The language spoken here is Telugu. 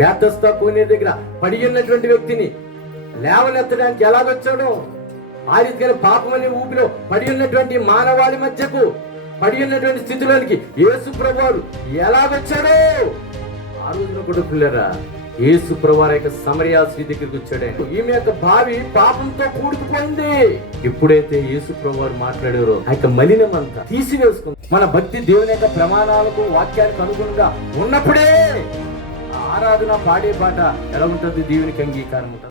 బేతస్తా కోనే దగ్గర పడి ఉన్నటువంటి వ్యక్తిని లేవనెత్తడానికి ఎలాగొచ్చాడో ఆ రీతిగా పాపం అనే ఊపిలో పడి ఉన్నటువంటి మానవాళి మధ్యకు పడి ఉన్నటువంటి స్థితిలోనికి యేసు ప్రభువారు ఎలాగొచ్చాడో ఆ రోజున కూడా పిల్లరా యేసు ప్రభువారి యొక్క సమరయ స్త్రీ దగ్గరికి వచ్చాడు. ఈమె యొక్క భావి పాపంతో కూడుకుపోయింది. ఎప్పుడైతే యేసు ప్రభువారు మాట్లాడారో ఆ యొక్క మలినమంతా తీసివేసుకుంది. మన భక్తి దేవుని యొక్క ప్రమాణాలకు వాక్యానికి అనుగుణంగా ఉన్నప్పుడే ఆరాధన పాడే పాట ఎలా ఉంటుంది, దేవునికి అంగీకారం ఉంటుంది.